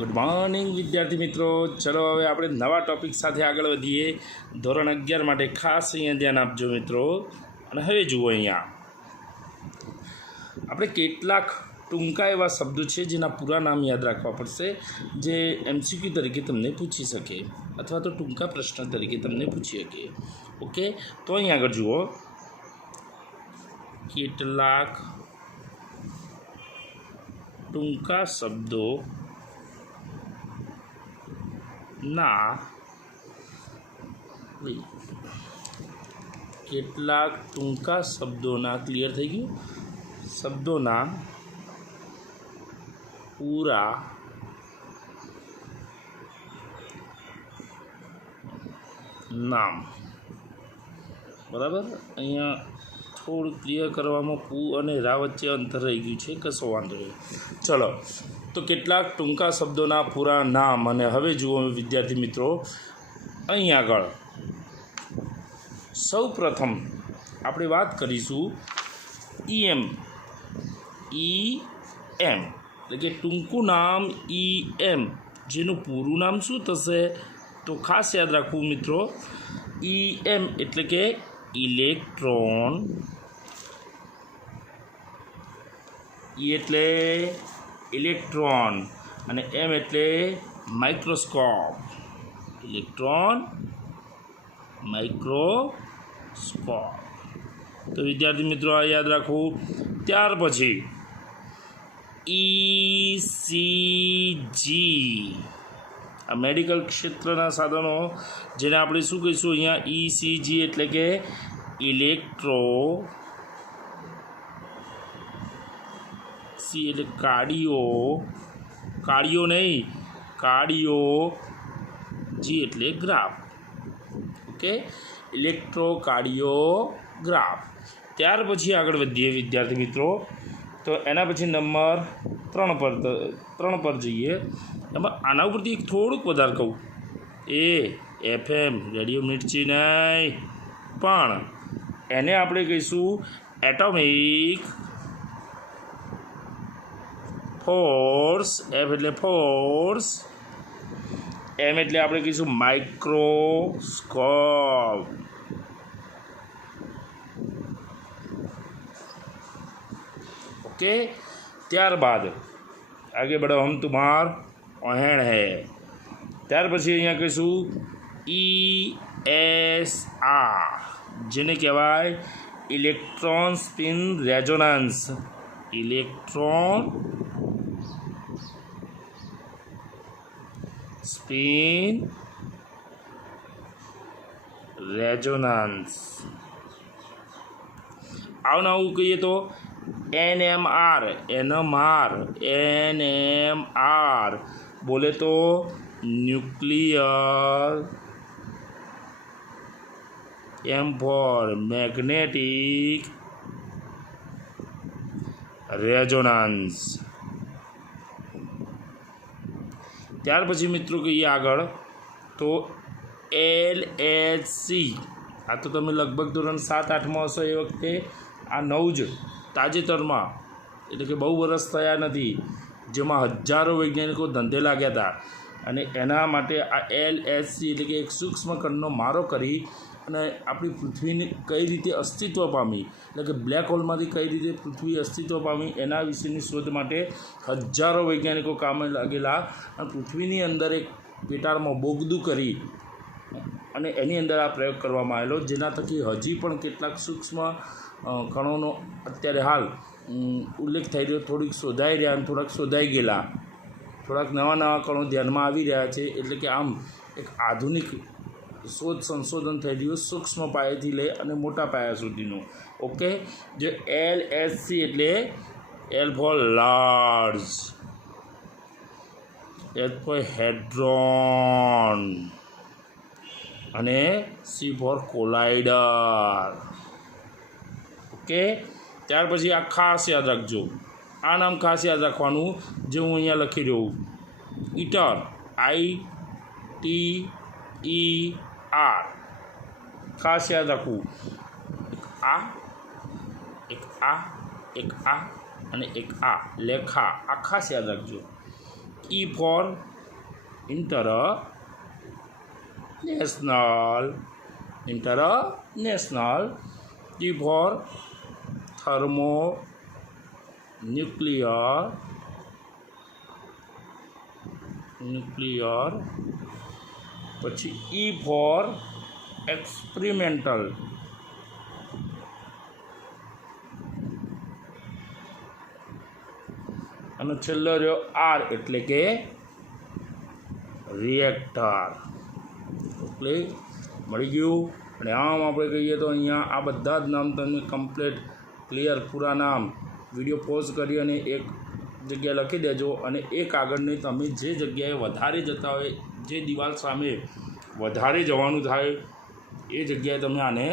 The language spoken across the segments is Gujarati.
ગુડ મોર્નિંગ વિદ્યાર્થી મિત્રો, ચલો હવે આપણે નવા ટૉપિક સાથે આગળ વધીએ. ધોરણ 11 માટે ખાસ અહીંયા ધ્યાન આપજો મિત્રો. અને હવે જુઓ, અહીંયા આપણે કેટલાક ટૂંકા એવા શબ્દો છે જેના પૂરા નામ યાદ રાખવા પડશે, જે MCQ તરીકે તમને પૂછી શકે અથવા તો ટૂંકા પ્રશ્ન તરીકે તમને પૂછી શકે. ઓકે, તો અહીં આગળ જુઓ, કેટલાક ટૂંકા શબ્દો ના કેટલાક ટૂંકા શબ્દોના ક્લિયર થઈ ગયું શબ્દોના પૂરા નામ. બરાબર, અહીંયા થોડું ક્લિયર કરવામાં પૂ અને રા વચ્ચે અંતર રહી ગયું છે, કશો વાંધો નહીં. ચલો, તો કેટલાક ટૂંકા શબ્દોના પૂરા નામ. અને હવે જુઓ વિદ્યાર્થી મિત્રો, અહીં આગળ સૌ પ્રથમ આપણે વાત કરીશું EM. એટલે કે ટૂંકું નામ EM, જેનું પૂરું નામ શું થશે? તો ખાસ યાદ રાખવું મિત્રો, EM એટલે કે ઇલેક્ટ્રોન, E એટલે ઇલેક્ટ્રોન અને M એટલે માઇક્રોસ્કોપ. Electron microscope. તો વિદ્યાર્થી મિત્રો આ યાદ રાખવું. ત્યાર પછી ECG, આ મેડિકલ ક્ષેત્રના સાધનો, જેને આપણે શું કહીશું અહીંયા? ECG એટલે કે ઇલેક્ટ્રો, C એટલે કાર્ડિયો નહીં, G એટલે ગ્રાફ. ઓકે, ઇલેક્ટ્રોકાર્ડિયોગ્રાફ. ત્યાર પછી આગળ વધીએ વિદ્યાર્થી મિત્રો, તો એના પછી નંબર 3 પર જઈએ. એમાં આના ઉપરથી એક થોડુંક વધારે કહું, FM રેડિયો મિર્ચી નહીં, પણ એને આપણે કહીશું એટોમિક ફોર્સ. F એટલે ફોર્સ, M એટલે આપણે કહીશું માઇક્રોસ્કોપ. ओके, ત્યારબાદ આગે બઢો હમ તુમ્હાર અહેણ હૈ. ત્યાર પછી અહીંયા કહીશું ESR, જેને કહેવાય electron spin resonance. Electron spin resonance. આવું નવું કહીએ તો NMR, બોલે તો nuclear, M for magnetic resonance. ત્યાર પછી મિત્રો કહીએ આગળ તો LHC. આ તો તમે લગભગ ધોરણ 7-8માં હશો એ વખતે. આ નવું જ તાજેતરમાં, એટલે કે બહુ વર્ષ થયા નથી, જેમાં હજારો વૈજ્ઞાનિકો ધંધે લાગ્યા હતા. અને એના માટે આ LHC એટલે કે એક સૂક્ષ્મ કણનો મારો કરી અને આપણી પૃથ્વીને કઈ રીતે અસ્તિત્વ પામી, એટલે કે બ્લેક હોલમાંથી કઈ રીતે પૃથ્વી અસ્તિત્વ પામી, એના વિશેની શોધ માટે હજારો વૈજ્ઞાનિકો કામે લાગેલા. અને પૃથ્વીની અંદર એક પેટાળમાં બોગદું કરી અને એની અંદર આ પ્રયોગ કરવામાં આવેલો, જેના થકી હજી પણ કેટલાક સૂક્ષ્મ કણોનો અત્યારે હાલ ઉલ્લેખ થઈ રહ્યો. થોડીક શોધાઈ રહ્યા અને થોડાક શોધાઈ ગયેલા, થોડાક નવા કણો ધ્યાનમાં આવી રહ્યા છે. એટલે કે આમ એક આધુનિક શોધ સંશોધન થઈ રહ્યું સૂક્ષ્મ પાયેથી લઈ અને મોટા પાયા સુધીનું. ઓકે, જે LHC એટલે L for large, H for hadron અને C ફોર કોલાઇડર. ઓકે, ત્યાર પછી આ ખાસ યાદ રાખજો, આ નામ ખાસ યાદ રાખવાનું, જે હું અહીંયા લખી રહ્યો ITER, ITER. ખાસ યાદ રાખવું, એક આ અને એક આ લેખા. આ ખાસ યાદ રાખજો. E for international, T for thermonuclear, પછી E for experimental, અને છેલ્લો રહ્યો R એટલે કે રિએક્ટર. એટલે મળી ગયું. અને આમ આપણે કહીએ તો અહીંયા આ બધા જ નામ તમે કમ્પ્લીટ ક્લિયર પૂરા નામ વિડીયો પોઝ કરી અને એક જગ્યાએ લખી દેજો. અને એક આગળની તમે જે જગ્યાએ વધારે જતા હોય, જે દિવાલ સામે વધારે જવાનું થાય એ જગ્યાએ તમે આને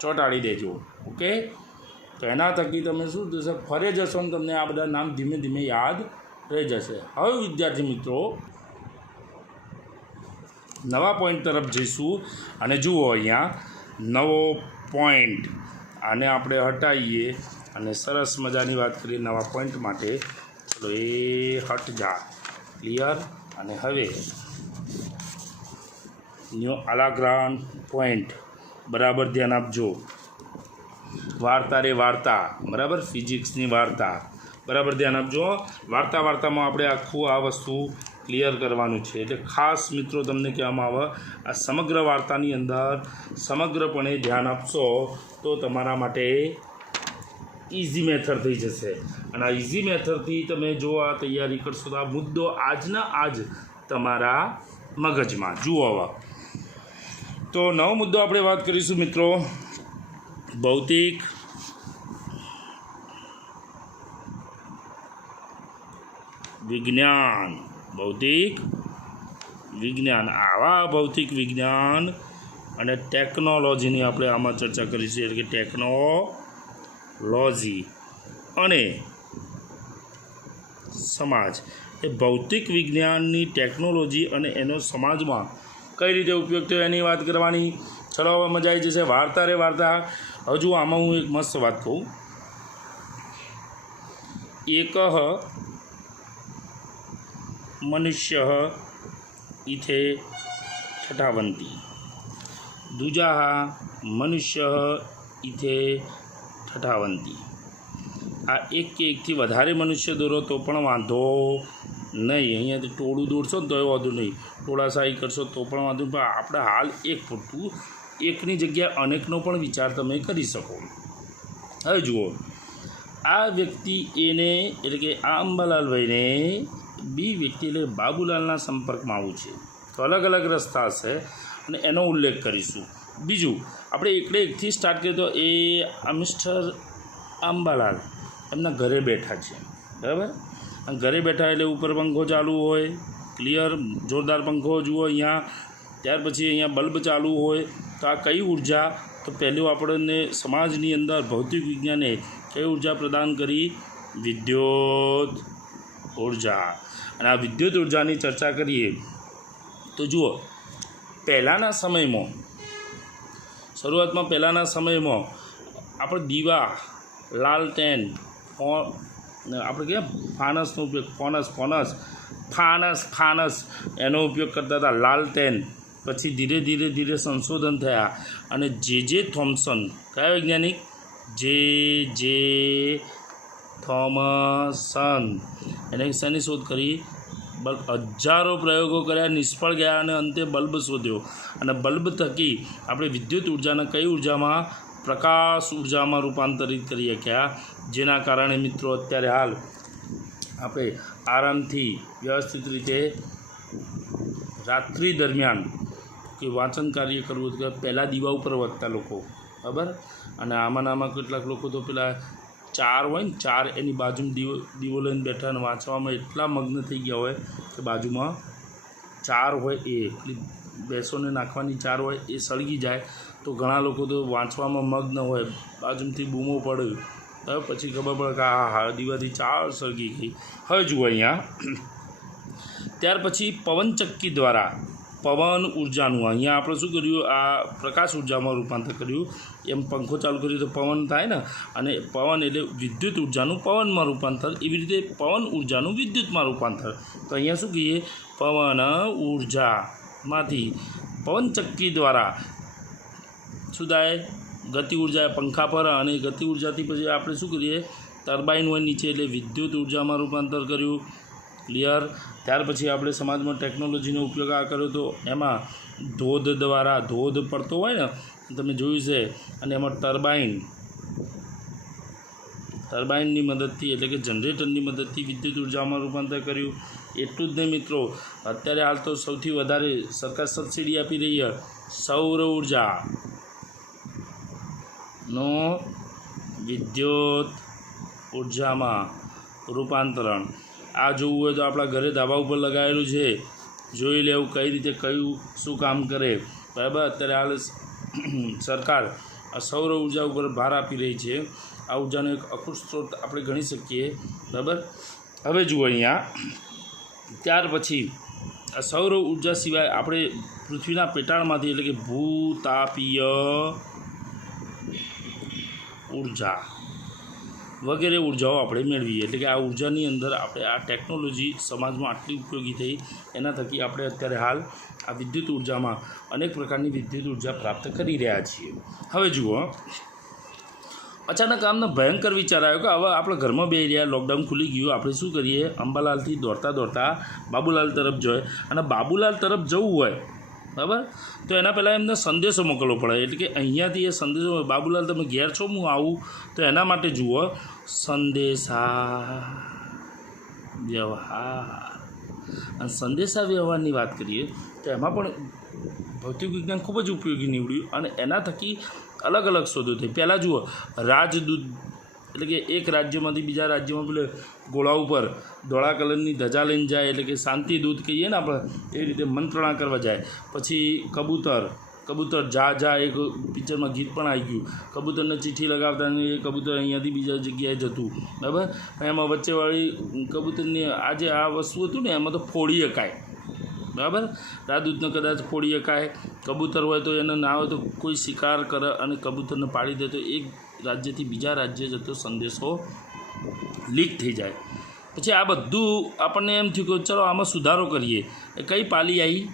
ચોંટાડી દેજો. ઓકે, તો એના થકી તમે શું થશે, ફરે જશો ને તમને આ બધા નામ ધીમે ધીમે યાદ રહી જશે. હવે વિદ્યાર્થી મિત્રો નવા પોઈન્ટ તરફ જઈશું. અને જુઓ અહીંયા નવો પોઈન્ટ, આને આપણે હટાવીએ અને સરસ મજાની વાત કરીએ નવા પોઈન્ટ માટે. ચલો એ હટ જા, ક્લિયર. અને હવે ન્યૂ અલાગ્રાન્ડ પોઈન્ટ, બરાબર ધ્યાન આપજો. વાર્તા રે વાર્તા, બરાબર, ફિઝિક્સની વાર્તા, બરાબર ધ્યાન આપજો. વાર્તામાં આપણે આખું આ વસ્તુ ક્લિયર કરવાનું છે. એટલે ખાસ મિત્રો તમને કહેવામાં આવે, આ સમગ્ર વાર્તાની અંદર સમગ્રપણે ધ્યાન આપશો તો તમારા માટે ઇઝી મેથડ થઈ જશે. અને આ ઇઝી મેથડથી તમે જો આ તૈયારી કરશો તો આ મુદ્દો આજના આજ તમારા મગજમાં. જુઓ હવે તો નવો મુદ્દો આપણે વાત કરીશું મિત્રો, ભૌતિક વિજ્ઞાન. આવા ભૌતિક વિજ્ઞાન અને ટેકનોલોજીની આપણે આમાં ચર્ચા કરીશું. એટલે કે ટેકનોલોજી અને સમાજ. એ ભૌતિક વિજ્ઞાનની ટેકનોલોજી અને એનો સમાજમાં કઈ રીતે ઉપયોગ થયો એની વાત કરવાની. ચલો હવે મજા આવી જશે. વાર્તા રે વાર્તા. હજુ આમાં હું એક મસ્ત વાત કહું. એક મનુષ્ય ઇથે ઠઠાવંતી, દૂજા મનુષ્ય ઇથે ઠઠાવંતી. આ એક કે એકથી વધારે મનુષ્ય દોરો તો પણ વાંધો નહીં. અહીંયાથી ટોળું દોરશો ને તો એ વાંધો નહીં, ટોળાશાહી કરશો તો પણ વાંધો નહીં. પણ આપણે હાલ એક પૂરતું, એકની જગ્યાએ અનેકનો પણ વિચાર તમે કરી શકો. હવે જુઓ, આ વ્યક્તિ એને એટલે કે આ અંબાલાલભાઈને બી વ્યક્તિ એટલે બાબુલાલના સંપર્કમાં આવવું છે તો અલગ અલગ રસ્તા હશે અને એનો ઉલ્લેખ કરીશું. બીજું આપણે એકથી સ્ટાર્ટ કરીએ તો એ આ મિસ્ટર અંબાલાલ એમના ઘરે બેઠા છે, બરાબર. ઘરે બેઠા એટલે ઉપર પંખો ચાલુ હોય, ક્લિયર, જોરદાર પંખો જુઓ અહીંયા. ત્યાર પછી અહીંયા બલ્બ ચાલુ હોય. તો આ કઈ ઉર્જા? તો પહેલું આપણને સમાજની અંદર ભૌતિક વિજ્ઞાને કઈ ઉર્જા પ્રદાન કરી? વિદ્યુત ઉર્જા. અને આ વિદ્યુત ઉર્જાની ચર્ચા કરીએ તો જુઓ, પહેલાંના સમયમાં, શરૂઆતમાં પહેલાંના સમયમાં આપણે દીવા, લાલટેન, આપણે કે ફાનસનો ઉપયોગ, ફાનસ એનો ઉપયોગ કરતા હતા, લાલટેન. પછી ધીરે ધીરે સંશોધન થયા અને જે થોમ્સન, કયા વૈજ્ઞાનિક? જે થોમસન, એને શેની શોધ કરી? હજારો પ્રયોગો કર્યા, નિષ્ફળ ગયા અને અંતે બલ્બ શોધ્યો. અને બલ્બ થકી આપણે વિદ્યુત ઉર્જાને કઈ ઉર્જામાં? પ્રકાશ ઉર્જામાં રૂપાંતરિત કરી શક્યા. જેના કારણે મિત્રો અત્યારે હાલ આપણે આરામથી વ્યવસ્થિત રીતે રાત્રિ દરમિયાન કે વાંચન કાર્ય કરવું કે પહેલાં દીવા ઉપર વધતા લોકો, બરાબર. અને આમાં કેટલાક લોકો તો પેલા ચાર હોય ને, ચાર એની બાજુમાં દીવો લઈને બેઠા અને વાંચવામાં એટલા મગ્ન થઈ ગયા હોય કે બાજુમાં ચાર હોય એ બેસોને નાખવાની ચાર હોય એ સળગી જાય તો ઘણા લોકો તો વાંચવામાં મગ્ન હોય, બાજુમાંથી બૂમો પડે, હવે પછી ખબર પડે કે હા દીવાથી ચાર સળગી ગઈ. હવે જુઓ અહીંયા, ત્યાર પછી પવનચક્કી દ્વારા પવન ઉર્જાનું અહીંયા આપણે શું કર્યું, આ પ્રકાશ ઉર્જામાં રૂપાંતર કર્યું. એમ પંખો ચાલુ કર્યું તો પવન થાય ને, અને પવન એટલે વિદ્યુત ઉર્જાનું પવનમાં રૂપાંતર. એવી રીતે પવન ઉર્જાનું વિદ્યુતમાં રૂપાંતર. તો અહીંયા શું કહીએ, પવન ઉર્જામાંથી પવનચક્કી દ્વારા શું થાય, ગતિ ઉર્જા પંખા પર, અને ગતિ ઉર્જાથી પછી આપણે શું કરીએ, ટર્બાઇન હોય નીચે એટલે વિદ્યુત ઉર્જામાં રૂપાંતર કર્યું. ક્લિયર. ત્યાર પછી આપણે સમાજમાં ટેકનોલોજીનો ઉપયોગ આ કર્યો તો એમાં ધોધ દ્વારા, ધોધ પડતો હોય ને તમે જોયું છે, અને એમાં ટર્બાઇનની મદદથી એટલે કે જનરેટરની મદદથી વિદ્યુત ઉર્જામાં રૂપાંતર કર્યું. એટલું જ નહીં મિત્રો, અત્યારે હાલ તો સૌથી વધારે સરકાર સબસિડી આપી રહી છે સૌર ઉર્જાનો વિદ્યુત ઉર્જામાં રૂપાંતરણ. આ જોવું હોય તો આપણા ઘરે ધાબા ઉપર લગાવેલું છે, જોઈ લેવું કઈ રીતે કયું શું કામ કરે. બરાબર. અત્યારે હાલ સરકાર આ સૌર ઉર્જા ઉપર ભાર આપી રહી છે. આ ઉર્જાનો એક અખૂટ સ્ત્રોત આપણે ગણી શકીએ. બરાબર. હવે જુઓ અહીંયા, ત્યાર પછી આ સૌર ઉર્જા સિવાય આપણે પૃથ્વીના પેટાળમાંથી એટલે કે ભૂતાપીય ઉર્જા વગેરે ઉર્જાઓ આપણે મેળવીએ. એટલે કે આ ઉર્જાની અંદર આપણે આ ટેકનોલોજી સમાજમાં આટલી ઉપયોગી થઈ, એના થકી આપણે અત્યારે હાલ આ વિદ્યુત ઉર્જામાં અનેક પ્રકારની વિદ્યુત ઉર્જા પ્રાપ્ત કરી રહ્યા છીએ. હવે જુઓ, અચાનક આમને ભયંકર વિચાર આવ્યો કે હવે આપણે ઘરમાં બેસી રહ્યા, લોકડાઉન ખુલી ગયું, આપણે શું કરીએ, અંબાલાલથી દોડતા દોડતા બાબુલાલ તરફ જોઈએ. અને બાબુલાલ તરફ જવું હોય, બરાબર, તો એના પહેલાં એમને સંદેશો મોકલવો પડે. એટલે કે અહીંયાથી એ સંદેશો, બાબુલાલ તમે ઘેર છો, હું આવું, તો એના માટે જુઓ સંદેશા વ્યવહાર. અને સંદેશા વ્યવહારની વાત કરીએ તો એમાં પણ ભૌતિક વિજ્ઞાન ખૂબ જ ઉપયોગી નીવડ્યું, અને એના થકી અલગ અલગ શોધો થઈ. પહેલાં જુઓ રાજદૂત, એટલે કે એક રાજ્યમાંથી બીજા રાજ્યમાં પેલે ઘોડા ઉપર ધોળા કલરની ધજા લઈને જાય, એટલે કે શાંતિદૂત કહીએ ને આપણે, એ રીતે મંત્રણા કરવા જાય. પછી કબૂતર જા એક પિક્ચરમાં ગીત પણ આવી ગયું, કબૂતરને ચિઠ્ઠી લગાવતા અને એ કબૂતર અહીંયાથી બીજા જગ્યાએ જતું. બરાબર. એમાં વચ્ચેવાળી કબૂતરની આજે આ વસ્તુ હતું ને, એમાં તો ફોડી શકાય. બરાબર. રાજદૂતને કદાચ ફોડી શકાય. કબૂતર હોય તો એને ના હોય તો કોઈ શિકાર કરે અને કબૂતરને પાડી દે તો એક રાજ્યથી બીજા રાજ્ય જતો સંદેશો લીક થઈ જાય. પછી આ બધું આપણને એમ થયું કે ચલો આમાં સુધારો કરીએ. એ કઈ પાલી આવી?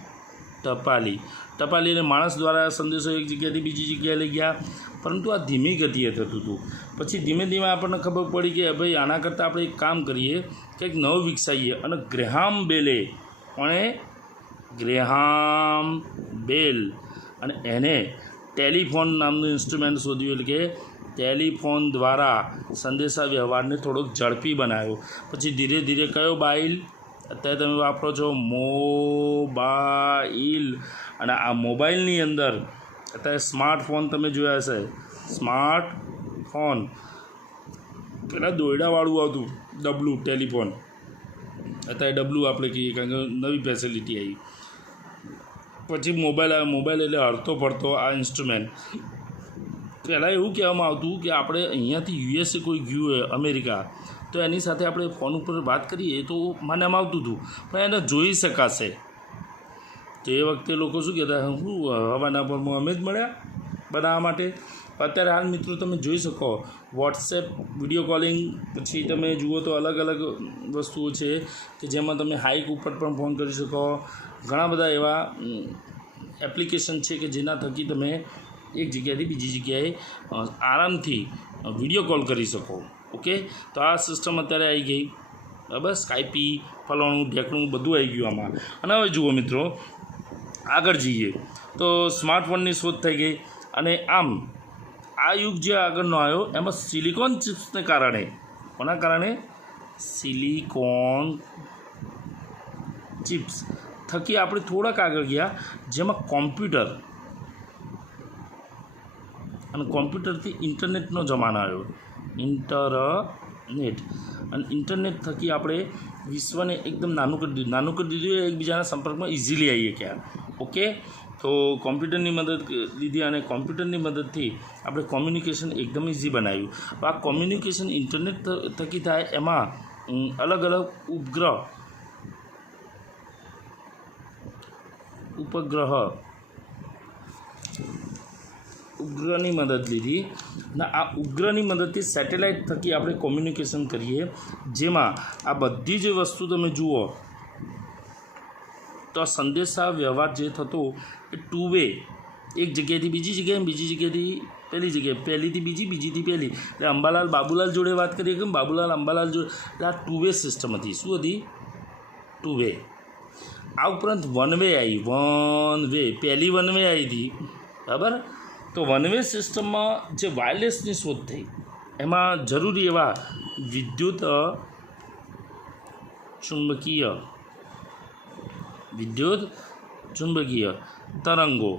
ટપાલીને માણસ દ્વારા સંદેશો એક જગ્યાથી બીજી જગ્યાએ લઈ ગયા. પરંતુ આ ધીમી ગતિએ થતું હતું. પછી ધીમે ધીમે આપણને ખબર પડી કે ભાઈ આના કરતાં આપણે એક કામ કરીએ, કંઈક નવું વિકસાવીએ. અને ગ્રેહામ બેલ અને એને ટેલિફોન નામનું ઇન્સ્ટ્રુમેન્ટ શોધ્યું. એટલે કે ટેલિફોન દ્વારા સંદેશા વ્યવહારને થોડોક ઝડપી બનાવ્યો. પછી ધીરે ધીરે કયો બાઇલ અત્યારે તમે વાપરો છો? મોબાઈલ. અને આ મોબાઈલની અંદર અત્યારે સ્માર્ટફોન તમે જોયા હશે. સ્માર્ટફોન પહેલાં દોયડાવાળું આવતું ડબલું ટેલિફોન, અત્યારે ડબલું આપણે કહીએ કારણ કે નવી ફેસિલિટી આવી. પછી મોબાઈલ આવે. મોબાઈલ એટલે હરતો ફરતો આ ઇન્સ્ટ્રુમેન્ટ. પહેલાં એવું કહેવામાં આવતું કે આપણે અહીંયાથી યુએસએ કોઈ ગયું હોય અમેરિકા, તો એની સાથે આપણે ફોન ઉપર વાત કરીએ તો માનવામાં આવતું હતું, પણ એને જોઈ શકાશે. તો એ વખતે લોકો શું કહેતા, શું હવાના પરમાં અમે જ મળ્યા બનાવવા માટે. અત્યારે હાલ મિત્રો તમે જોઈ શકો વોટ્સએપ વિડીયો કોલિંગ. પછી તમે જુઓ તો અલગ અલગ વસ્તુઓ છે કે જેમાં તમે હાઇક ઉપર પણ ફોન કરી શકો. ઘણા બધા એવા એપ્લિકેશન છે કે જેના થકી તમે એક જગ્યાએથી બીજી જગ્યાએ આરામથી વિડીયો કોલ કરી શકો. ઓકે, તો આ સિસ્ટમ અત્યારે આવી ગઈ. બરાબર. સ્કાઈપી ફલાણું ઢેકણું બધું આવી ગયું આમાં. અને હવે જુઓ મિત્રો, આગળ જઈએ તો સ્માર્ટફોનની શોધ થઈ ગઈ. અને આમ આ યુગ જે આગળનો આવ્યો એમાં સિલિકોન ચિપ્સને કારણે, કોના કારણે? સિલિકોન ચિપ્સ થકી આપણે થોડાક આગળ ગયા, જેમાં કોમ્પ્યુટર, અને કોમ્પ્યુટરથી ઇન્ટરનેટનો જમાનો આવ્યો. ઇન્ટરનેટ. અને ઇન્ટરનેટ થકી આપણે વિશ્વને એકદમ નાનું કરી દીધું, એકબીજાના સંપર્કમાં ઇઝીલી આવીએ ક્યાં. ઓકે, તો કોમ્પ્યુટરની મદદ લીધી, અને કોમ્પ્યુટરની મદદથી આપણે કોમ્યુનિકેશન એકદમ ઇઝી બનાવ્યું. આ કોમ્યુનિકેશન ઇન્ટરનેટ થકી થાય. એમાં અલગ અલગ ઉપગ્રહ ઉપગ્રહની મદદ લીધી ને આ ઉપગ્રહની મદદથી સેટેલાઇટ થકી આપણે કોમ્યુનિકેશન કરીએ, જેમાં આ બધી જ વસ્તુ તમે જુઓ તો આ સંદેશા વ્યવહાર જે થતો એ 2 વે, એક જગ્યાએથી બીજી જગ્યાએ, બીજી જગ્યાએથી પહેલી જગ્યાએ, પહેલીથી બીજી, બીજીથી પહેલી. એટલે અંબાલાલ બાબુલાલ જોડે વાત કરીએ કે બાબુલાલ અંબાલાલ જોડે, એટલે આ 2 વે સિસ્ટમ હતી. શું હતી? 2 વે. આ ઉપરાંત 1 વે આવી, 1 વે, પહેલી 1 વે આવી હતી, બરાબર. તો 1 વે સિસ્ટમમાં જે વાયરલેસની શોધ થઈ એમાં જરૂરી એવા વિદ્યુત ચુંબકીય તરંગો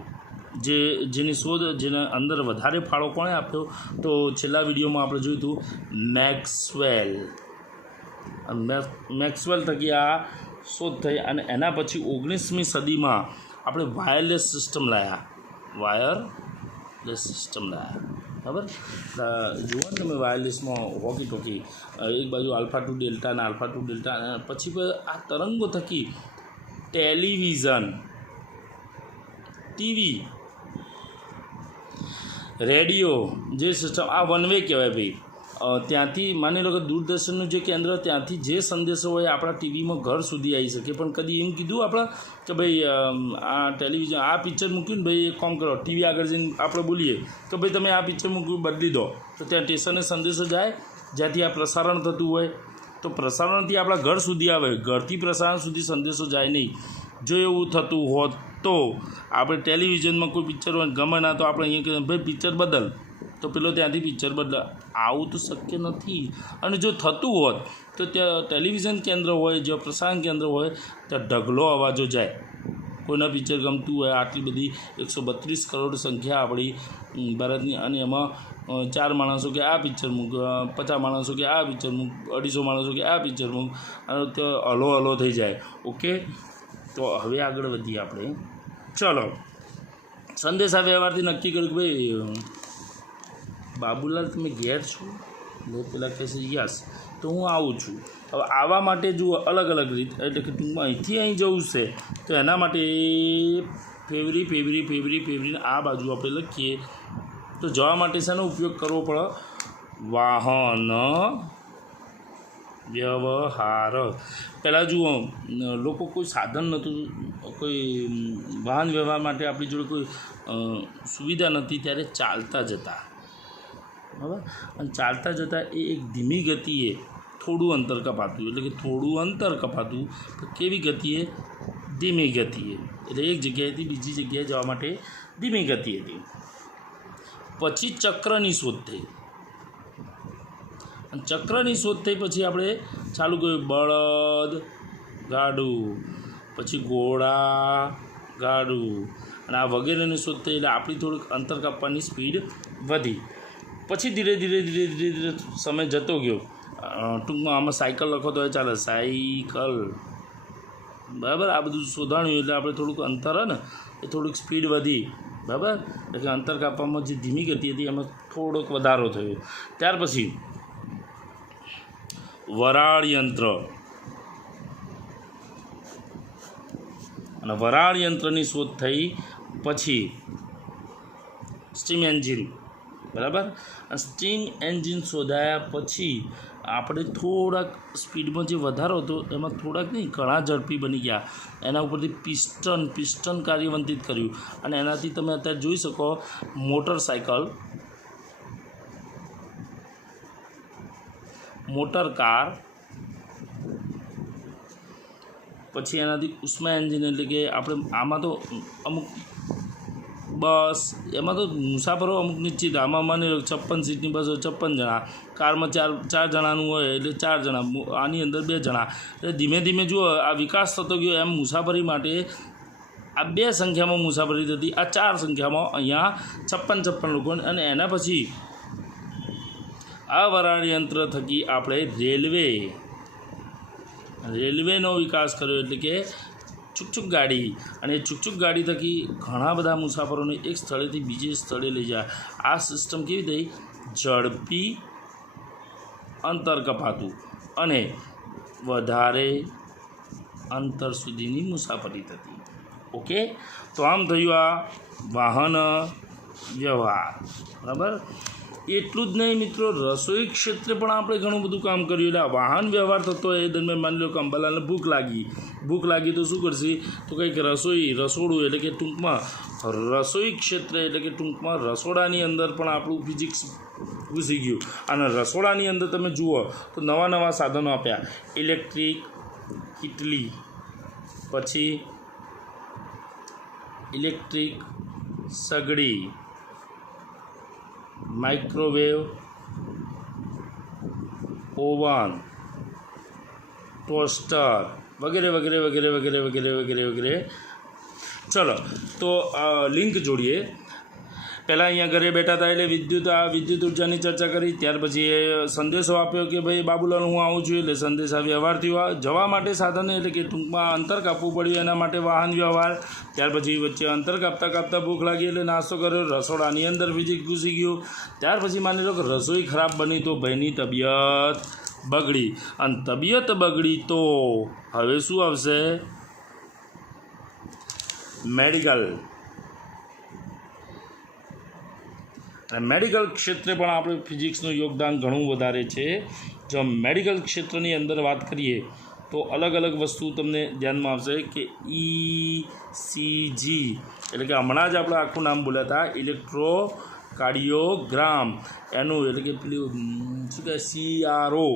જેની શોધ, જેના અંદર વધારે ફાળો કોણે આપ્યો? તો છેલ્લા વિડીયોમાં આપણે જોયું હતું મેક્સવેલ થકી આ શોધ થઈ. અને એના પછી 19મી સદીમાં આપણે વાયરલેસ સિસ્ટમ લાવ્યા, બરાબર. જુઓ ને તમે વાયરલેસમાં વોકી ટોકી, એક બાજુ આલ્ફા ટુ ડેલ્ટા અને આલ્ફા ટુ ડેલ્ટા, અને પછી આ તરંગો થકી ટેલિવિઝન, ટીવી, રેડિયો જે સિસ્ટમ, આ 1 વે કહેવાય ભાઈ. ત્યાંથી માની લો કે દૂરદર્શનનું જે કેન્દ્ર, ત્યાંથી જે સંદેશો હોય આપણા ટીવીમાં ઘર સુધી આવી શકે. પણ કદી એમ કીધું આપણા કે ભાઈ આ ટેલિવિઝન, આ પિક્ચર મૂક્યું ને ભાઈ એક કામ કરો, ટીવી આગળ જઈને આપણે બોલીએ કે ભાઈ તમે આ પિક્ચર મૂક્યું બદલી દો, તો ત્યાં સ્ટેશને સંદેશો જાય જ્યાંથી આ પ્રસારણ થતું હોય. તો પ્રસારણથી આપણા ઘર સુધી આવે, ઘરથી પ્રસારણ સુધી સંદેશો જાય નહીં. જો એવું થતું હોત તો આપણે ટેલિવિઝનમાં કોઈ પિક્ચર હોય ગમે ના, તો આપણે અહીંયા કહીએ ભાઈ પિક્ચર બદલ, તો પેલો ત્યાંથી પિક્ચર બદલા. આવું તો શક્ય નથી. અને જો થતું હોત તો ત્યાં ટેલિવિઝન કેન્દ્ર હોય, જો પ્રસારણ કેન્દ્ર હોય, ત્યાં ઢગલો અવાજો જાય. કોઈના પિક્ચર ગમતું હોય, આટલી બધી 132 કરોડ સંખ્યા આપણી ભારતની, અને એમાં 4 માણસો કે આ પિક્ચર મૂક, 50 માણસો કે આ પિક્ચર મૂક, 250 માણસો કે આ પિક્ચર મૂક, અને તો હલો થઈ જાય. ઓકે, તો હવે આગળ વધીએ આપણે. ચલો, સંદેશા વ્યવહારથી નક્કી કર્યું કે ભાઈ બાબુલાલ તમે ઘેર છો? પેલા કહેશે યસ, તો હું આવું છું. હવે આવવા માટે જુઓ અલગ અલગ રીત, એટલે કે ટૂંકમાં અહીંથી અહીં જવું છે તો એના માટે ફેવરી આ બાજુ આપણે લખીએ. તો જવા માટે શેનો ઉપયોગ કરવો પડે? વાહન વ્યવહાર. પહેલાં જુઓ, લોકો કોઈ સાધન નહોતું, કોઈ વાહન વ્યવહાર માટે આપણી જોડે કોઈ સુવિધા નથી, ત્યારે ચાલતા જતા, બરાબર. અને ચાલતા જતાં એ એક ધીમી ગતિએ થોડું અંતર કપાતું, એટલે કે થોડું અંતર કપાતું, તો કેવી ગતિએ? ધીમી ગતિએ. એટલે એક જગ્યાએથી બીજી જગ્યાએ જવા માટે ધીમી ગતિ હતી. પછી ચક્રની શોધ થઈ, અને ચક્રની શોધ થઈ પછી આપણે ચાલુ કર્યું બળદ ગાડું, પછી ઘોડા ગાડું, અને આ વગેરેની શોધ થઈ. એટલે આપણી થોડીક અંતર કાપવાની સ્પીડ વધી. પછી ધીરે ધીરે સમય જતો ગયો. ટૂંકમાં આમાં સાયકલ લખો તો ચાલે, સાયકલ, બરાબર. આ બધું શોધાણ્યું એટલે આપણે થોડુંક અંતર ને એ થોડીક સ્પીડ વધી, બરાબર. એટલે અંતર કાપવામાં જે ધીમી ગતિ હતી એમાં થોડોક વધારો થયો. ત્યાર પછી વરાળ યંત્ર, અને વરાળ યંત્રની શોધ થઈ પછી સ્ટીમ એન્જિન, બરાબર. સ્ટીમ એન્જિન શોધાયા પછી આપણે થોડાક સ્પીડમાં જે વધારો હતો એમાં થોડાક નહીં, ઘણા ઝડપી બની ગયા. એના ઉપરથી પિસ્ટન કાર્યવંતિત કર્યું, અને એનાથી તમે અત્યારે જોઈ શકો મોટરસાઇકલ, મોટર કાર, પછી એનાથી ઉષ્મા એન્જિન, એટલે કે આપણે આમાં તો અમુક બસ, એમાં તો મુસાફરો અમુક નિશ્ચિત, આમાં માની લો 56 સીટની બસ હોય, 56 જણા, કારમાં ચાર જણાનું હોય એટલે 4 જણા, આની અંદર 2 જણા. એટલે ધીમે ધીમે જુઓ આ વિકાસ થતો ગયો. એમ મુસાફરી માટે આ 2 સંખ્યામાં મુસાફરી થતી, આ 4 સંખ્યામાં અહીંયા 56 લોકો. અને એના પછી આ વરાળ યંત્ર થકી આપણે રેલવેનો વિકાસ કર્યો, એટલે કે છુકછુક ગાડી. અને છુકછુક ગાડી થકી ઘણા બધા મુસાફરોને એક સ્થળેથી બીજે સ્થળે લઈ જાય. આ સિસ્ટમ કેવી થઈ? ઝડપી અંતર કપાતું અને વધારે અંતર સુધીની મુસાફરી થતી. ઓકે, તો આમ થયું આ વાહન વ્યવહાર. બરાબર. એટલું જ નહીં મિત્રો, રસોઈ ક્ષેત્રે પણ આપણે ઘણું બધું કામ કર્યું. એટલે વાહન વ્યવહાર થતો એ દરમિયાન માની લો કે અંબાલાલને ભૂખ લાગી તો શું કરશે? તો કંઈક રસોડું એટલે કે ટૂંકમાં રસોઈ ક્ષેત્ર એટલે કે ટૂંકમાં રસોડાની અંદર પણ આપણું ફિઝિક્સ ઘૂસી ગયું. અને રસોડાની અંદર તમે જુઓ તો નવા સાધનો આપ્યા. ઇલેક્ટ્રિક કીટલી, પછી ઇલેક્ટ્રિક સગડી, માઇક્રોવેવ ઓવન, ટોસ્ટર વગેરે વગેરે વગેરે વગેરે વગેરે વગેરે વગેરે. ચલો તો લિંક જોડીએ. પહેલાં અહીંયા ઘરે બેઠા હતા એટલે વિદ્યુત ઉર્જાની ચર્ચા કરી. ત્યાર પછી એ સંદેશો આપ્યો કે ભાઈ બાબુલાલ હું આવું છું, એટલે સંદેશા વ્યવહાર થયો. જવા માટે સાધન એટલે કે ટૂંકમાં અંતર કાપવું પડ્યું, એના માટે વાહન વ્યવહાર. ત્યાર પછી વચ્ચે અંતર કાપતા ભૂખ લાગી એટલે નાસ્તો કર્યો. રસોડાની અંદર ફિઝિક્સ ઘૂસી ગયું. ત્યાર પછી માની લો કે રસોઈ ખરાબ બની તો ભાઈની તબિયત બગડી. અને તબિયત બગડી તો હવે શું આવશે? મેડિકલ. અને મેડિકલ ક્ષેત્રે પણ આપણે ફિઝિક્સનું યોગદાન ઘણું વધારે છે. જો મેડિકલ ક્ષેત્રની અંદર વાત કરીએ તો અલગ વસ્તુ તમને ધ્યાનમાં આવશે કે ECG એટલે કે હમણાં જ આપણે આખું નામ બોલ્યા હતા, ઇલેક્ટ્રોકાર્ડિયોગ્રામ. એનું એટલે કે પેલું શું કહે CRO,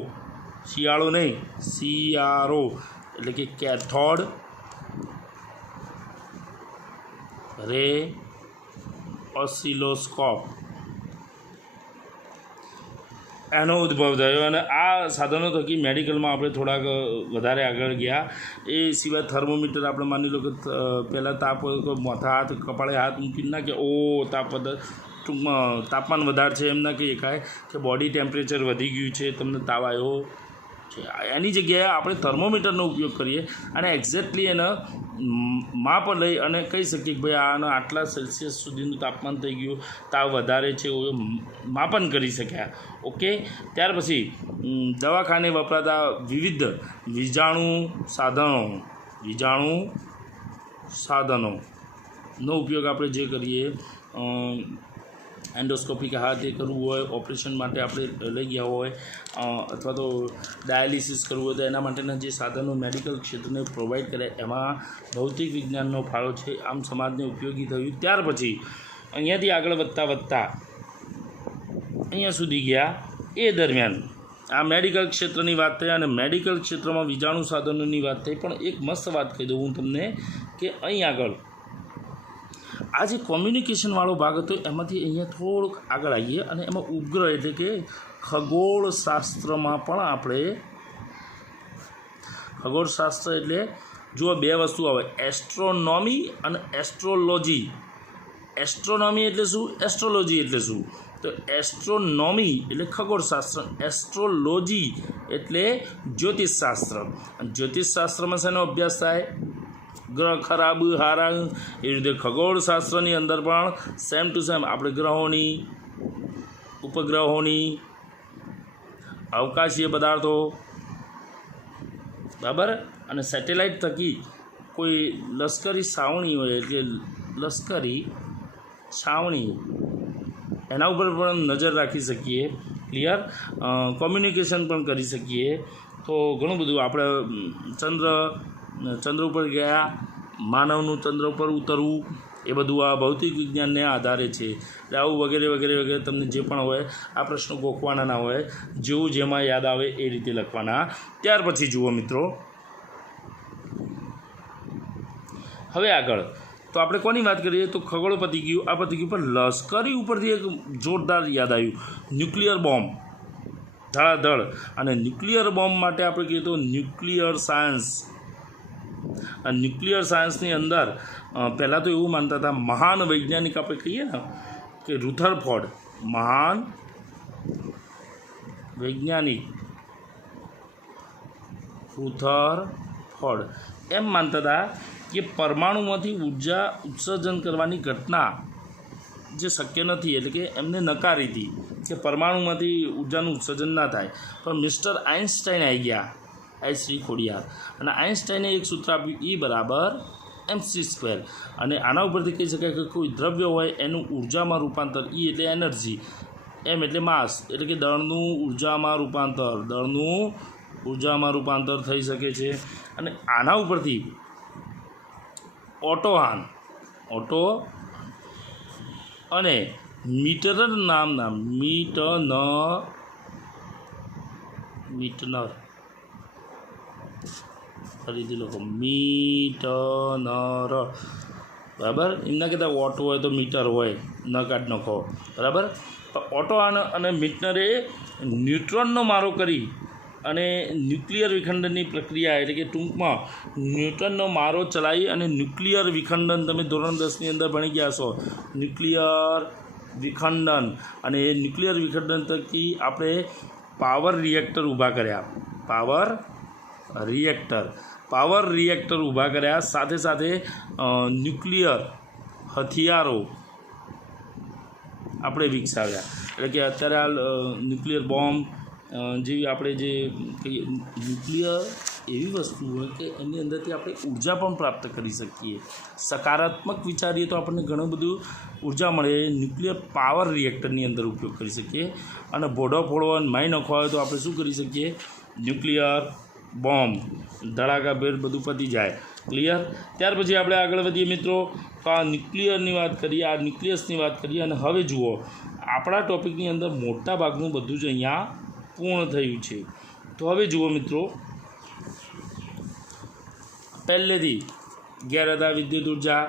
શિયાળો નહીં, CRO એટલે કે કેથોડ રે ઓસિલોસ્કોપ, એનો ઉદ્ભવ થયો. અને આ સાધનો થકી મેડિકલમાં આપણે થોડાક વધારે આગળ ગયા. એ સિવાય થર્મોમીટર આપણે માની લો કે પહેલાં કપાળે હાથ મૂકીને ના કે ટૂંકમાં તાપમાન વધારે છે એમ ના કહીએ કાંઈ કે બોડી ટેમ્પરેચર વધી ગયું છે, તમને તાવ આવ્યો છે. એની જગ્યાએ આપણે થર્મોમીટરનો ઉપયોગ કરીએ અને એક્ઝેક્ટલી એને માપ લઈ અને કહી શકીએ કે ભાઈ આના આટલા સેલ્સિયસ સુધીનું તાપમાન થઈ ગયું, તાવ વધારે છે, માપન કરી શક્યા. ઓકે, ત્યાર પછી દવાખાને વપરાતા વિવિધ વીજાણુ સાધનોનો ઉપયોગ આપણે જે કરીએ, એન્ડોસ્કોપી કે હાથ એ કરવું હોય, ઓપરેશન માટે આપણે લઈ ગયા હોય, અથવા તો ડાયાલિસિસ કરવું હોય તો એના માટેના જે સાધનો મેડિકલ ક્ષેત્રને પ્રોવાઈડ કરે એમાં ભૌતિક વિજ્ઞાનનો ફાળો છે. આમ સમાજને ઉપયોગી થયું. ત્યાર પછી અહીંયાથી આગળ વધતા અહીંયા સુધી ગયા. એ દરમિયાન આ મેડિકલ ક્ષેત્રની વાત થઈ અને મેડિકલ ક્ષેત્રમાં વીજાણુ સાધનોની વાત થઈ. પણ એક મસ્ત વાત કહી દઉં હું તમને કે અહીં આગળ આ જે કોમ્યુનિકેશનવાળો ભાગ હતો એમાંથી અહીંયા થોડુંક આગળ આવીએ અને એમાં ઉપગ્રહ એટલે કે ખગોળશાસ્ત્રમાં પણ આપણે ખગોળશાસ્ત્ર એટલે જુઓ બે વસ્તુ આવે, એસ્ટ્રોનોમી અને એસ્ટ્રોલોજી. એસ્ટ્રોનોમી એટલે શું? એસ્ટ્રોલોજી એટલે શું? તો એસ્ટ્રોનોમી એટલે ખગોળશાસ્ત્ર, એસ્ટ્રોલોજી એટલે જ્યોતિષશાસ્ત્ર. જ્યોતિષશાસ્ત્રમાં શેનો અભ્યાસ થાય? ગ્રહ ખરાબ હારા. એ રીતે ખગોળશાસ્ત્રની અંદર પણ સેમ ટુ સેમ આપણે ગ્રહોની, ઉપગ્રહોની, અવકાશીય પદાર્થો, બરાબર, અને સેટેલાઇટ થકી કોઈ લશ્કરી છાવણી હોય એટલે લશ્કરી છાવણી એના ઉપર પણ નજર રાખી શકીએ. ક્લિયર? કોમ્યુનિકેશન પણ કરી શકીએ. તો ઘણું બધું આપણે ચંદ્ર ઉપર ગયા, માનવનું ચંદ્ર ઉપર ઉતરવું, એ બધું આ ભૌતિક વિજ્ઞાનને આધારે છે. એટલે આવું વગેરે વગેરે વગેરે તમને જે પણ હોય આ પ્રશ્નો ગોખવાના ના હોય, જેવું જેમાં યાદ આવે એ રીતે લખવાના. ત્યાર પછી જુઓ મિત્રો, હવે આગળ તો આપણે કોની વાત કરીએ તો ખગોળ પતી ગયું, આ પતી ગયું. પણ લશ્કરી ઉપરથી એક જોરદાર યાદ આવ્યું, ન્યુક્લિયર બોમ્બ. ધડાધડ. અને ન્યુક્લિયર બોમ્બ માટે આપણે કહીએ તો ન્યુક્લિયર સાયન્સ. આ ન્યુક્લિયર સાયન્સની અંદર પહેલાં તો એવું માનતા હતા મહાન વૈજ્ઞાનિક આપણે કહીએ ને કે રુથરફોર્ડ, મહાન વૈજ્ઞાનિક રુથરફોર્ડ એમ માનતા હતા કે પરમાણુમાંથી ઉર્જા ઉત્સર્જન કરવાની ઘટના જે શક્ય નથી, એટલે કે એમને નકારી હતી કે પરમાણુમાંથી ઉર્જાનું ઉત્સર્જન ના થાય. પણ મિસ્ટર આઇન્સ્ટાઈન આવી ગયા, શ્રી ખોડિયાર, અને આઇન્સ્ટાઈને એક સૂત્ર આપ્યું, E = mc². અને આના ઉપરથી કહી શકાય કે કોઈ દ્રવ્ય હોય એનું ઉર્જામાં રૂપાંતર, E એટલે એનર્જી, M એટલે માસ, એટલે કે દળનું ઉર્જામાં રૂપાંતર થઈ શકે છે. અને આના ઉપરથી ઓટો અને મીટનર નામના મીટનર ફરીથી લખો મીટનર, બરાબર. એમના કહેતા ઓટો હોય તો મીટર હોય, ન કાઢ નખો, બરાબર. ઓટો અને મીટનરે ન્યુટ્રોનનો મારો કરી અને ન્યુક્લિયર વિખંડનની પ્રક્રિયા, એટલે કે ટૂંકમાં ન્યુટનનો મારો ચલાવી અને ન્યુક્લિયર વિખંડન, તમે ધોરણ 10ની અંદર ભણી ગયા છો ન્યુક્લિયર વિખંડન. અને એ ન્યુક્લિયર વિખંડન થકી આપણે પાવર રિએક્ટર ઊભા કર્યા, પાવર રિએક્ટર ઊભા કર્યા, સાથે સાથે ન્યુક્લિયર હથિયારો આપણે વિકસાવ્યા. એટલે કે અત્યારે આ ન્યુક્લિયર બોમ્બ જેવી આપણે જે કહીએ, ન્યુક્લિયર એવી વસ્તુ હોય કે એની અંદરથી આપણે ઉર્જા પણ પ્રાપ્ત કરી શકીએ. સકારાત્મક વિચારીએ તો આપણને ઘણું બધું ઉર્જા મળે. ન્યુક્લિયર પાવર રિએક્ટરની અંદર ઉપયોગ કરી શકીએ. અને ભોડો ફોડવા મારી નાખવા હોય તો આપણે શું કરી શકીએ? ન્યુક્લિયર બોમ્બ, ધડાકાભેર બધું પતી જાય. ક્લિયર? ત્યાર પછી આપણે આગળ વધીએ મિત્રો. તો આ ન્યુક્લિયરની વાત કરીએ, આ ન્યુક્લિયસની વાત કરીએ. અને હવે જુઓ, આપણા ટૉપિકની અંદર મોટા ભાગનું બધું જ અહીંયા પૂર્ણ થયું છે. તો હવે જુઓ મિત્રો, પહેલેથી ગેરહદા વિદ્યુત ઉર્જા,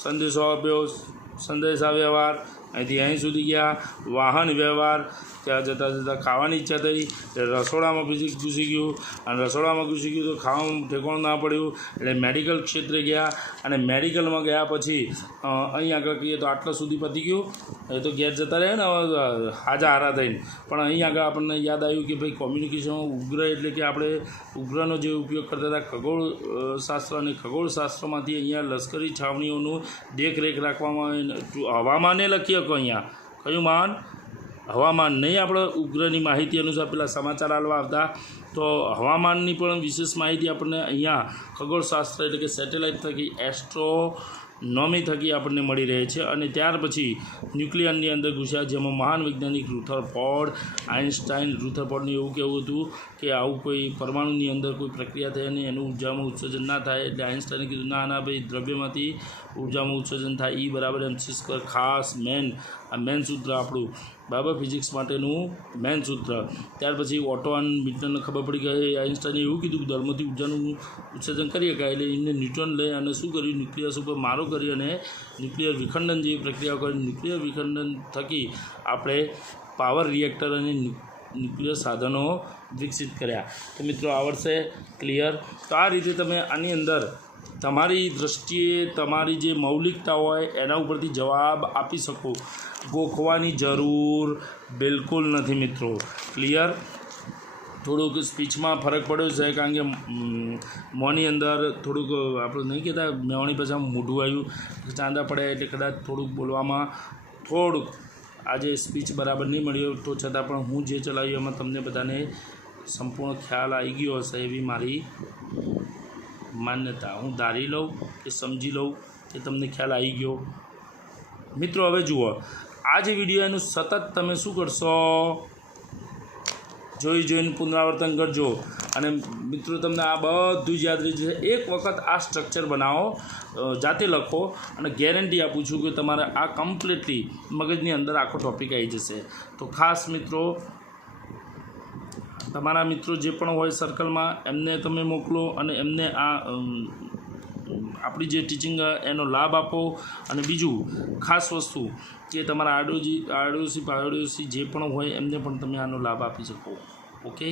સંદેશા વ્યવહાર, અહીંથી અહીં સુધી ગયા, વાહન વ્યવહાર, ત્યાં જતાં ખાવાની ઈચ્છા થઈ, રસોડામાં ફિઝિક્સ ઘૂસી ગયું, અને રસોડામાં ઘૂસી ગયું તો ખાવાનું ઠેકાણું ના પડ્યું, એટલે મેડિકલ ક્ષેત્રે ગયા. અને મેડિકલમાં ગયા પછી અહીં આગળ કહીએ તો આટલા સુધી પતી ગયું. એ તો ઘેર જતા રહે ને હારા થઈને. પણ અહીં આગળ આપણને યાદ આવ્યું કે ભાઈ કોમ્યુનિકેશન ઉગ્ર, એટલે કે આપણે ઉગ્રનો જે ઉપયોગ કરતા હતા ખગોળશાસ્ત્ર, અને ખગોળશાસ્ત્રમાંથી અહીંયા લશ્કરી છાવણીઓનું દેખરેખ રાખવામાં આવે. હવામાને લખી શકો અહીંયા, કયું માન? હવામાન નહીં. આપણે ઉગ્રની માહિતી અનુસાર પેલા સમાચાર આલવા આવતા, તો હવામાનની પણ વિશેષ માહિતી આપણને અહીંયા ખગોળશાસ્ત્ર, એટલે કે સેટેલાઇટ થકી, એસ્ટ્રોનોમી થકી આપણને મળી રહે છે. અને ત્યાર પછી ન્યુક્લિયરની અંદર ઘૂસ્યા, જેમાં મહાન વૈજ્ઞાનિક રુથરફોર્ડ, આઇન્સ્ટાઇન. રુથરફોર્ડને એવું કહેવું હતું કે આવું કોઈ પરમાણુની અંદર કોઈ પ્રક્રિયા થાય અને એનું ઉર્જામાં ઉત્સર્જન ના થાય, એટલે આઇન્સ્ટાઈને કીધું ના ભાઈ, દ્રવ્યમાંથી ઉર્જામાં ઉત્સર્જન થાય, E = mc². ખાસ આ મેન સૂત્ર આપણું, બરાબર, ફિઝિક્સ માટેનું મેન સૂત્ર. ત્યાર પછી ઓટો અને મીટરને ખબર પડી કે આઇન્સ્ટાઈને એવું કીધું કે દળમાંથી ઉર્જાનું ઉત્સર્જન કરી શકાય, એટલે એમને ન્યૂટન લઈ અને શું કર્યું? ન્યુક્લિયસ ઉપર મારો કરી અને ન્યુક્લિયર વિખંડન જેવી પ્રક્રિયાઓ કરી. ન્યુક્લિયર વિખંડન થકી આપણે પાવર રિએક્ટર અને ન્યુક્લિયર સાધનો વિકસિત કર્યા. તો મિત્રો આવડશે? ક્લિયર? તો આ રીતે તમે આની અંદર તમારી દૃષ્ટિએ તમારી જે મૌલિકતા હોય એના ઉપરથી જવાબ આપી શકો. ગોખવાની જરૂર બિલકુલ નથી મિત્રો. ક્લિયર? થોડુંક સ્પીચમાં ફરક પડ્યો છે, કારણ કે મોંની અંદર થોડુંક આપણે નહીં કહેતા મેવણી પછી મોઢું આવ્યું, ચાંદા પડ્યા, એટલે કદાચ થોડુંક બોલવામાં થોડુંક આજે સ્પીચ બરાબર નહીં મળ્યો. તો છતાં પણ હું જે ચલાવ્યું એમાં તમને બધાને સંપૂર્ણ ખ્યાલ આવી ગયો હશે એવી મારી માન્યતા. હું ધારી લઉં કે સમજી લઉં કે તમને ખ્યાલ આવી ગયો. મિત્રો હવે જુઓ, આ જે વિડીયો એનું સતત તમે શું કરશો? જોઈને પુનરાવર્તન કરજો. અને મિત્રો તમને આ બધું જ યાદ રહી જશે. એક વખત આ સ્ટ્રક્ચર બનાવો, જાતે લખો, અને ગેરંટી આપું છું કે તમારે આ કમ્પ્લીટલી મગજની અંદર આખો ટૉપિક આવી જશે. તો ખાસ મિત્રો, તમારા મિત્રો જે પણ હોય સર્કલમાં એમને તમે મોકલો, અને એમને આ આપણી જે ટીચિંગ એનો લાભ આપો. અને બીજું ખાસ વસ્તુ કે તમારા આડોશી પાડોશી જે પણ હોય એમને પણ તમે આનો લાભ આપી શકો. ઓકે,